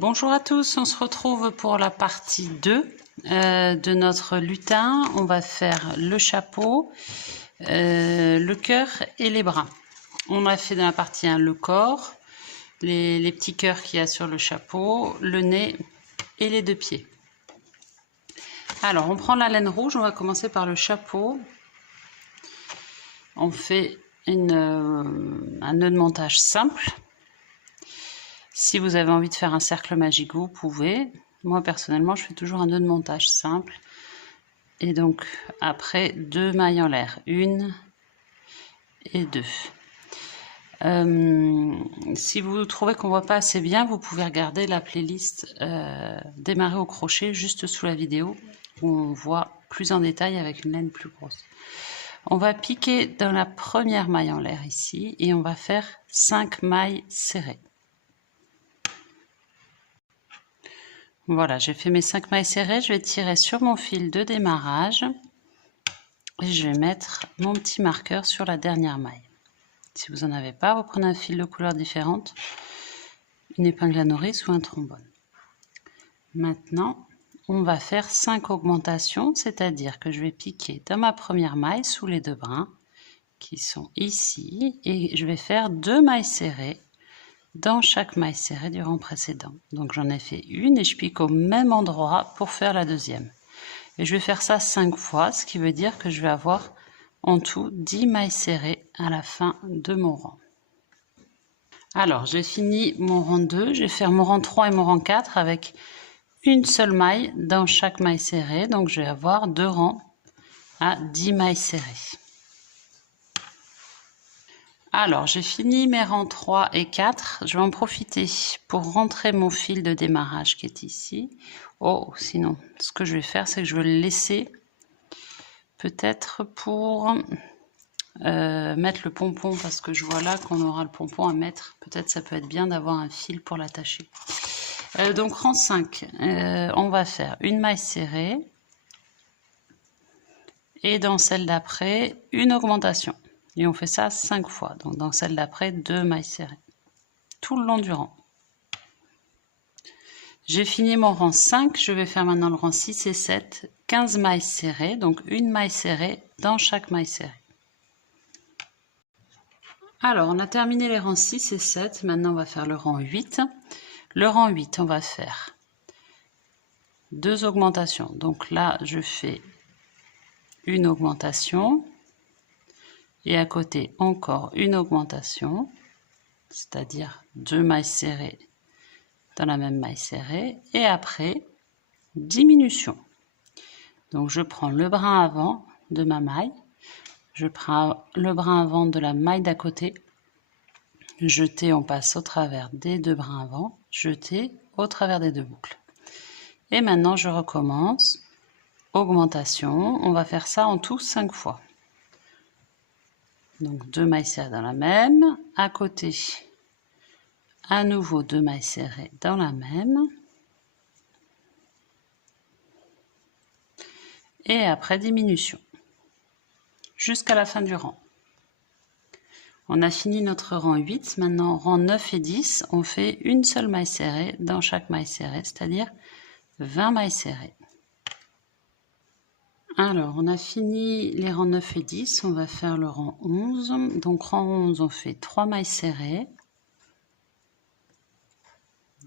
Bonjour à tous, on se retrouve pour la partie 2 de notre lutin. On va faire le chapeau, le cœur et les bras. On a fait dans la partie 1 le corps, les petits cœurs qu'il y a sur le chapeau, le nez et les deux pieds. Alors on prend la laine rouge, on va commencer par le chapeau. On fait un nœud de montage simple. Si vous avez envie de faire un cercle magique, vous pouvez. Moi, personnellement, je fais toujours un nœud de montage simple. Et donc, après, 2 mailles en l'air. 1 et 2. Si vous trouvez qu'on ne voit pas assez bien, vous pouvez regarder la playlist Démarrer au crochet juste sous la vidéo, où on voit plus en détail avec une laine plus grosse. On va piquer dans la première maille en l'air ici, et on va faire 5 mailles serrées. Voilà, j'ai fait mes 5 mailles serrées, je vais tirer sur mon fil de démarrage et je vais mettre mon petit marqueur sur la dernière maille. Si vous n'en avez pas, vous prenez un fil de couleur différente, une épingle à nourrice ou un trombone. Maintenant, on va faire 5 augmentations, c'est-à-dire que je vais piquer dans ma première maille sous les 2 brins qui sont ici et je vais faire 2 mailles serrées dans chaque maille serrée du rang précédent. Donc j'en ai fait une et je pique au même endroit pour faire la deuxième. Et je vais faire ça 5 fois, ce qui veut dire que je vais avoir en tout 10 mailles serrées à la fin de mon rang. Alors j'ai fini mon rang 2, je vais faire mon rang 3 et mon rang 4 avec une seule maille dans chaque maille serrée. Donc je vais avoir 2 rangs à 10 mailles serrées. Alors, j'ai fini mes rangs 3 et 4. Je vais en profiter pour rentrer mon fil de démarrage qui est ici. Oh, sinon, ce que je vais faire, c'est que je vais le laisser peut-être pour mettre le pompon, parce que je vois là qu'on aura le pompon à mettre. Peut-être ça peut être bien d'avoir un fil pour l'attacher. Donc, rang 5, on va faire une maille serrée. Et dans celle d'après, une augmentation. Et on fait ça 5 fois. Donc dans celle d'après, 2 mailles serrées. Tout le long du rang. J'ai fini mon rang 5. Je vais faire maintenant le rang 6 et 7. 15 mailles serrées. Donc une maille serrée dans chaque maille serrée. Alors on a terminé les rangs 6 et 7. Maintenant on va faire le rang 8. Le rang 8, on va faire 2 augmentations. Donc là, je fais une augmentation. Et à côté, encore une augmentation, c'est-à-dire 2 mailles serrées dans la même maille serrée. Et après, diminution. Donc, je prends le brin avant de ma maille. Je prends le brin avant de la maille d'à côté. Jeté, on passe au travers des 2 brins avant. Jeté au travers des 2 boucles. Et maintenant, je recommence. Augmentation. On va faire ça en tout 5 fois. Donc 2 mailles serrées dans la même, à côté, à nouveau 2 mailles serrées dans la même, et après diminution, jusqu'à la fin du rang. On a fini notre rang 8, maintenant rang 9 et 10, on fait une seule maille serrée dans chaque maille serrée, c'est-à-dire 20 mailles serrées. Alors, on a fini les rangs 9 et 10, on va faire le rang 11. Donc, rang 11, on fait 3 mailles serrées.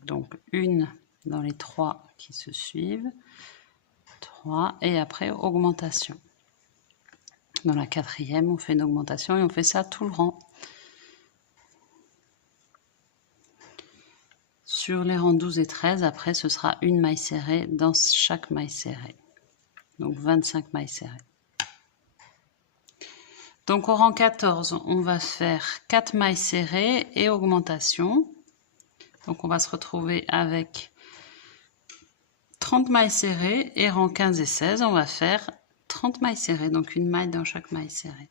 Donc, une dans les 3 qui se suivent. 3, et après, augmentation. Dans la 4e, on fait une augmentation et on fait ça tout le rang. Sur les rangs 12 et 13, après, ce sera une maille serrée dans chaque maille serrée. Donc 25 mailles serrées. Donc au rang 14, on va faire 4 mailles serrées et augmentation. Donc on va se retrouver avec 30 mailles serrées, et rang 15 et 16, on va faire 30 mailles serrées, donc une maille dans chaque maille serrée.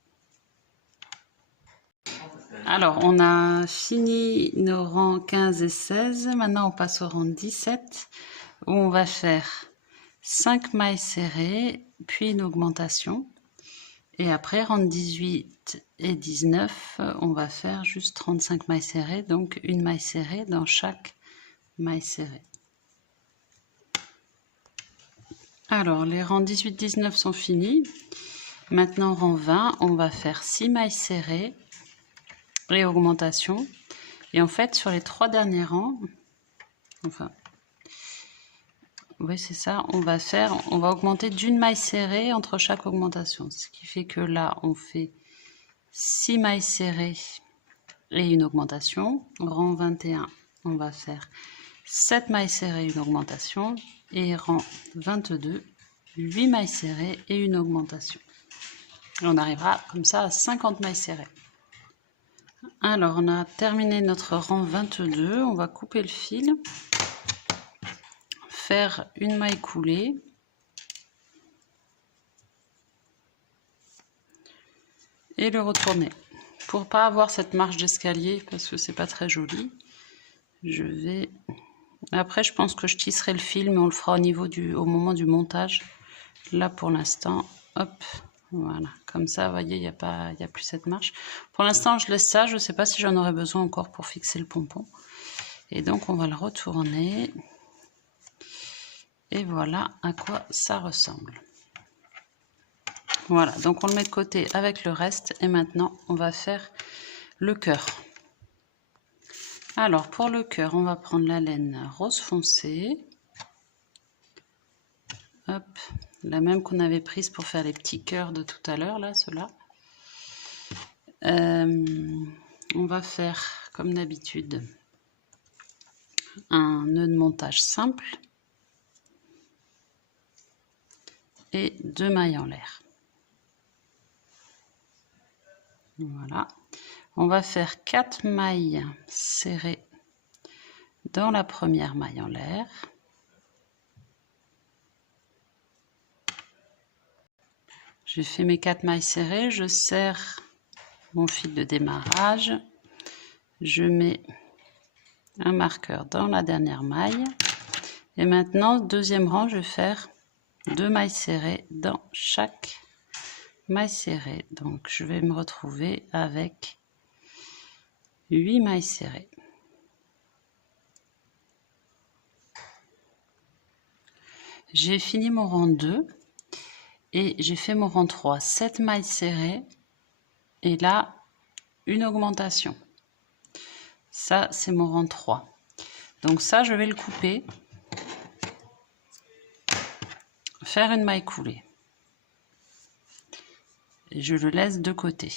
Alors on a fini nos rangs 15 et 16, maintenant on passe au rang 17 où on va faire 5 mailles serrées, puis une augmentation. Et après, rang 18 et 19, on va faire juste 35 mailles serrées, donc une maille serrée dans chaque maille serrée. Alors, les rangs 18-19 sont finis. Maintenant, rang 20, on va faire 6 mailles serrées et augmentation. Et en fait, sur les 3 derniers rangs, enfin, oui, c'est ça, on va augmenter d'une maille serrée entre chaque augmentation. Ce qui fait que là, on fait 6 mailles serrées et une augmentation. Rang 21, on va faire 7 mailles serrées, une augmentation. Et rang 22, 8 mailles serrées et une augmentation. Et on arrivera comme ça à 50 mailles serrées. Alors, on a terminé notre rang 22. On va couper le fil, faire une maille coulée. Et le retourner. Pour pas avoir cette marche d'escalier, parce que c'est pas très joli, je vais... Après, je pense que je tisserai le fil, mais on le fera au moment du montage. Là, pour l'instant, hop, voilà. Comme ça, vous voyez, il n'y a plus cette marche. Pour l'instant, je laisse ça. Je ne sais pas si j'en aurai besoin encore pour fixer le pompon. Et donc, on va le retourner. Et voilà à quoi ça ressemble. Voilà, donc on le met de côté avec le reste. Et maintenant, on va faire le cœur. Alors, pour le cœur, on va prendre la laine rose foncé. Hop, la même qu'on avait prise pour faire les petits cœurs de tout à l'heure, là, ceux-là. On va faire, comme d'habitude, un nœud de montage simple et 2 mailles en l'air. Voilà. On va faire 4 mailles serrées dans la première maille en l'air. J'ai fait mes 4 mailles serrées, je serre mon fil de démarrage, je mets un marqueur dans la dernière maille et maintenant deuxième rang, je vais faire 2 mailles serrées dans chaque maille serrée. Donc je vais me retrouver avec 8 mailles serrées. J'ai fini mon rang 2 et j'ai fait mon rang 3, 7 mailles serrées et là une augmentation. Ça c'est mon rang 3. Donc ça je vais le couper, faire une maille coulée. Et je le laisse de côté.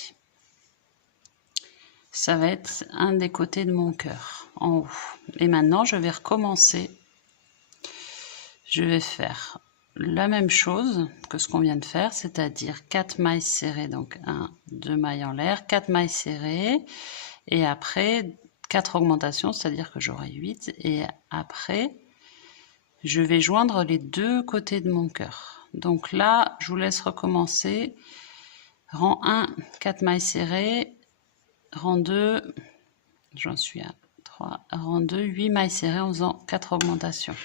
Ça va être un des côtés de mon cœur en haut. Et maintenant je vais recommencer. Je vais faire la même chose que ce qu'on vient de faire, c'est-à-dire 4 mailles serrées, donc 1, 2 mailles en l'air, 4 mailles serrées, et après 4 augmentations, c'est-à-dire que j'aurai 8, et après je vais joindre les deux côtés de mon cœur. Donc là, je vous laisse recommencer. Rang 1, 4 mailles serrées, rang 2, j'en suis à 3, rang 2, 8 mailles serrées en faisant 4 augmentations.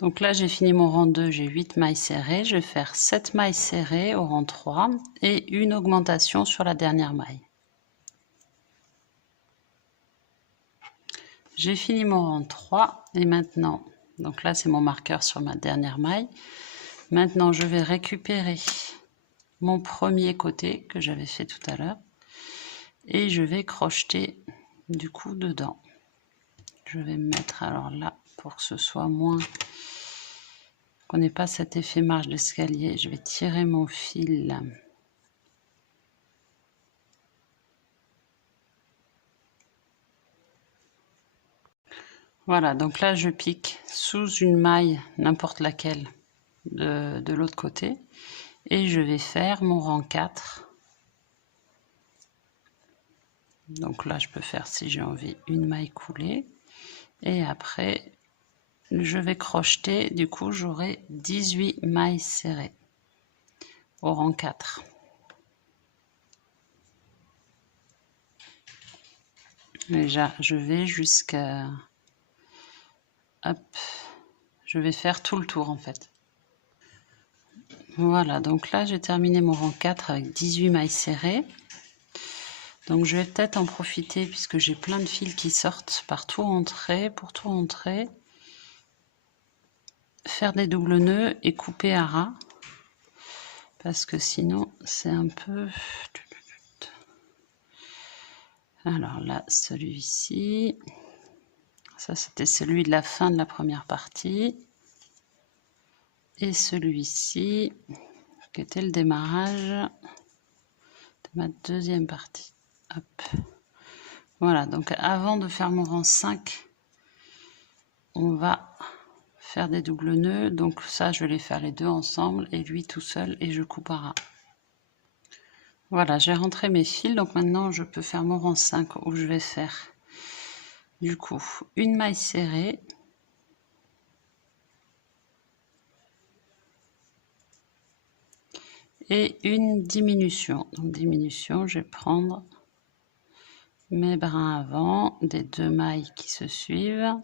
Donc là, j'ai fini mon rang 2, j'ai 8 mailles serrées. Je vais faire 7 mailles serrées au rang 3 et une augmentation sur la dernière maille. J'ai fini mon rang 3 et maintenant, donc là, c'est mon marqueur sur ma dernière maille. Maintenant, je vais récupérer mon premier côté que j'avais fait tout à l'heure et je vais crocheter du coup dedans. Je vais me mettre alors là pour que ce soit moins... qu'on n'ait pas cet effet marche d'escalier. Je vais tirer mon fil. Voilà, donc là je pique sous une maille, n'importe laquelle, de l'autre côté. Et je vais faire mon rang 4. Donc là je peux faire, si j'ai envie, une maille coulée. Et après, je vais crocheter, du coup j'aurai 18 mailles serrées au rang 4. Déjà, je vais jusqu'à... Hop, je vais faire tout le tour en fait. Voilà, donc là j'ai terminé mon rang 4 avec 18 mailles serrées. Donc je vais peut-être en profiter puisque j'ai plein de fils qui sortent par tout rentrer, pour tout rentrer. faire des doubles nœuds et couper à ras. Parce que sinon, c'est un peu... Alors là, celui-ci... Ça, c'était celui de la fin de la première partie. Et celui-ci, qui était le démarrage de ma deuxième partie. Hop. Voilà, donc avant de faire mon rang 5, on va faire des doubles nœuds. Donc ça, je vais les faire les deux ensemble et lui tout seul et je coupe à ras. Voilà, j'ai rentré mes fils. Donc maintenant, je peux faire mon rang 5 où je vais faire du coup une maille serrée. Et une diminution. Donc diminution, je vais prendre mes brins avant des deux mailles qui se suivent.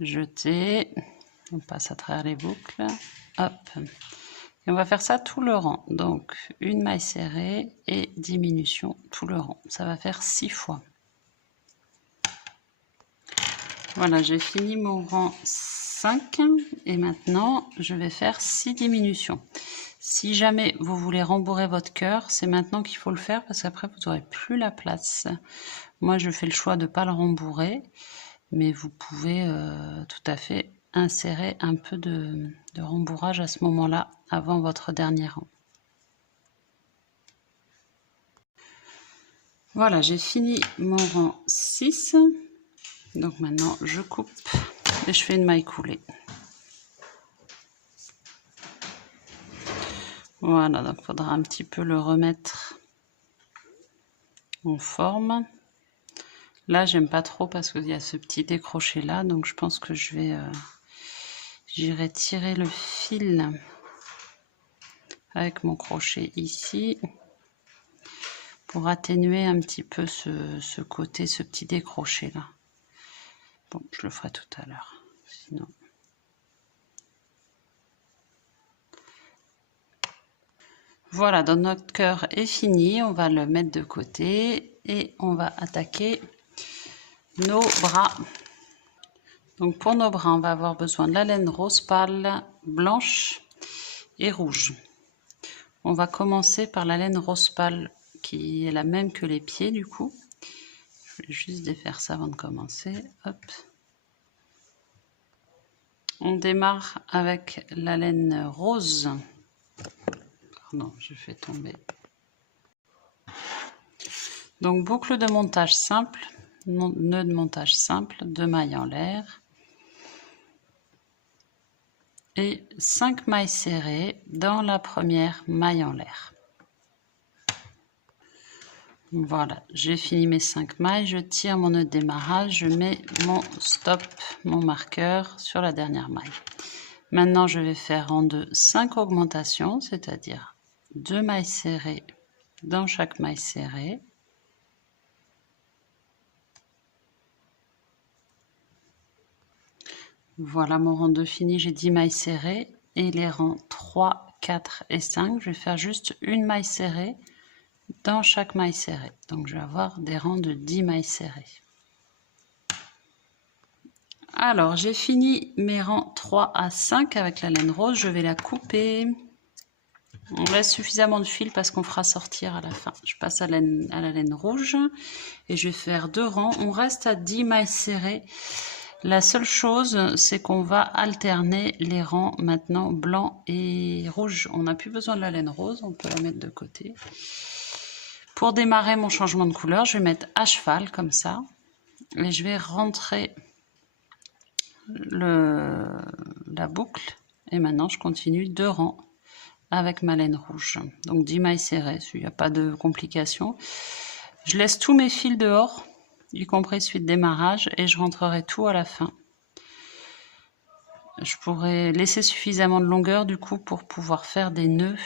Jeter. On passe à travers les boucles. Hop. Et on va faire ça tout le rang. Donc une maille serrée et diminution tout le rang. Ça va faire 6 fois. Voilà, j'ai fini mon rang 5 et maintenant je vais faire 6 diminutions. Si jamais vous voulez rembourrer votre cœur, c'est maintenant qu'il faut le faire parce qu'après vous n'aurez plus la place. Moi je fais le choix de ne pas le rembourrer, mais vous pouvez tout à fait insérer un peu de rembourrage à ce moment-là avant votre dernier rang. Voilà, j'ai fini mon rang 6. Donc maintenant je coupe et je fais une maille coulée. Voilà, donc il faudra un petit peu le remettre en forme. Là, j'aime pas trop parce qu'il y a ce petit décroché là, donc je pense que je vais j'irai tirer le fil avec mon crochet ici pour atténuer un petit peu ce côté, ce petit décroché là. Bon, je le ferai tout à l'heure, sinon. Voilà, donc notre cœur est fini, on va le mettre de côté et on va attaquer nos bras. Donc pour nos bras, on va avoir besoin de la laine rose pâle, blanche et rouge. On va commencer par la laine rose pâle qui est la même que les pieds du coup. Je vais juste défaire ça avant de commencer. Hop. On démarre avec la laine rose. Pardon, je fais tomber. Donc boucle de montage simple, nœud de montage simple, 2 mailles en l'air et 5 mailles serrées dans la première maille en l'air. Voilà, j'ai fini mes 5 mailles, je tire mon nœud de démarrage, je mets mon stop, mon marqueur sur la dernière maille. Maintenant, je vais faire en deux 5 augmentations, c'est-à-dire 2 mailles serrées dans chaque maille serrée. Voilà mon rang 2 fini, j'ai 10 mailles serrées et les rangs 3, 4 et 5, je vais faire juste une maille serrée dans chaque maille serrée. Donc je vais avoir des rangs de 10 mailles serrées. Alors j'ai fini mes rangs 3 à 5 avec la laine rose, je vais la couper. On laisse suffisamment de fil parce qu'on fera sortir à la fin. Je passe à la laine rouge et je vais faire 2 rangs. On reste à 10 mailles serrées. La seule chose, c'est qu'on va alterner les rangs maintenant blanc et rouge. On n'a plus besoin de la laine rose, on peut la mettre de côté. Pour démarrer mon changement de couleur, je vais mettre à cheval comme ça. Et je vais rentrer la boucle. Et maintenant, je continue 2 rangs avec ma laine rouge. Donc 10 mailles serrées, il n'y a pas de complication. Je laisse tous mes fils dehors, y compris celui de démarrage, et je rentrerai tout à la fin. Je pourrais laisser suffisamment de longueur du coup pour pouvoir faire des nœuds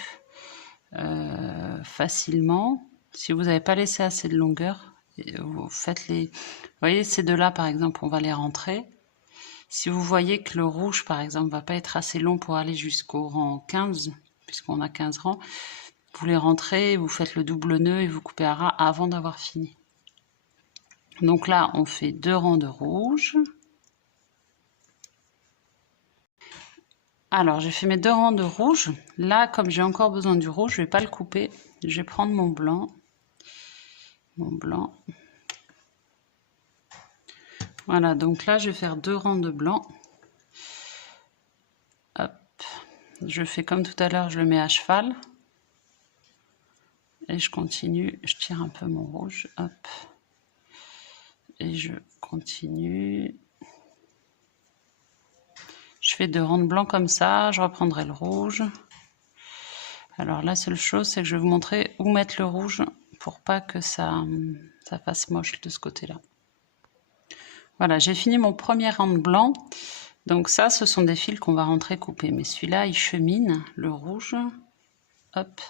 facilement. Si vous n'avez pas laissé assez de longueur, vous faites les... Vous voyez, ces deux-là par exemple, on va les rentrer. Si vous voyez que le rouge par exemple va pas être assez long pour aller jusqu'au rang 15, puisqu'on a 15 rangs, vous les rentrez, vous faites le double nœud et vous coupez à ras avant d'avoir fini. Donc là, on fait 2 rangs de rouge. Alors, j'ai fait mes 2 rangs de rouge. Là, comme j'ai encore besoin du rouge, je vais pas le couper. Je vais prendre mon blanc. Voilà, donc là, je vais faire 2 rangs de blanc. Hop. Je fais comme tout à l'heure, je le mets à cheval. Et je continue, je tire un peu mon rouge. Hop. Et je continue. Je fais 2 rangs de blanc comme ça, je reprendrai le rouge. Alors la seule chose, c'est que je vais vous montrer où mettre le rouge pour pas que ça fasse moche de ce côté-là. Voilà, j'ai fini mon premier rang de blanc. Donc ça, ce sont des fils qu'on va rentrer couper. Mais celui-là, il chemine, le rouge. Hop.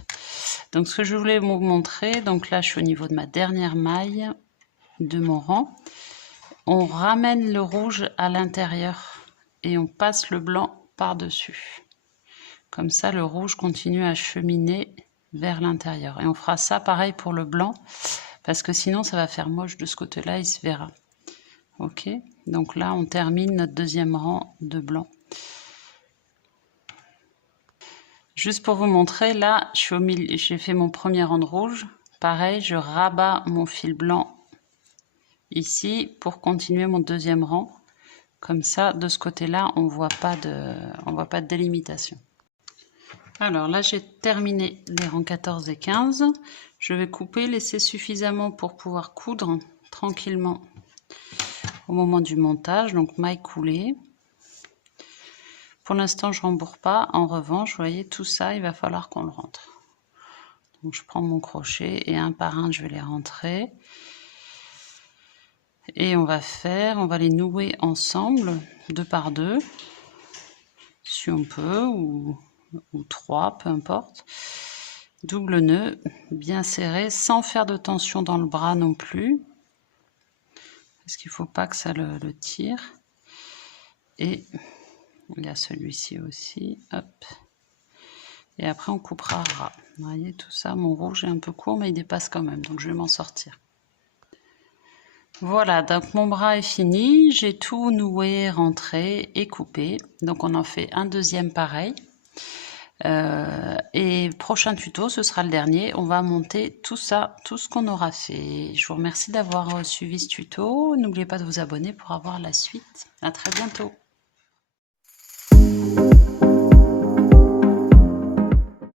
Donc ce que je voulais vous montrer, donc là, je suis au niveau de ma dernière maille de mon rang. On ramène le rouge à l'intérieur et on passe le blanc par-dessus. Comme ça, le rouge continue à cheminer vers l'intérieur. Et on fera ça pareil pour le blanc, parce que sinon, ça va faire moche de ce côté-là, il se verra. Ok, donc là, on termine notre deuxième rang de blanc. Juste pour vous montrer, là, je suis au milieu, j'ai fait mon premier rang de rouge. Pareil, je rabats mon fil blanc ici pour continuer mon deuxième rang. Comme ça, de ce côté-là, on voit pas de délimitation. Alors là, j'ai terminé les rangs 14 et 15. Je vais couper, laisser suffisamment pour pouvoir coudre tranquillement au moment du montage. Donc maille coulée. Pour l'instant, je ne rembourre pas. En revanche, vous voyez, tout ça, il va falloir qu'on le rentre. Donc je prends mon crochet et un par un, je vais les rentrer. Et on va les nouer ensemble, 2 par 2, si on peut, ou 3, peu importe. Double nœud, bien serré, sans faire de tension dans le bras non plus, parce qu'il ne faut pas que ça le tire. Et il y a celui-ci aussi, hop. Et après on coupera ras. Vous voyez tout ça, mon rouge est un peu court, mais il dépasse quand même, donc je vais m'en sortir. Voilà, donc mon bras est fini, j'ai tout noué, rentré et coupé. Donc on en fait un deuxième pareil. Et prochain tuto, ce sera le dernier. On va monter tout ça, tout ce qu'on aura fait. Je vous remercie d'avoir suivi ce tuto. N'oubliez pas de vous abonner pour avoir la suite. À très bientôt.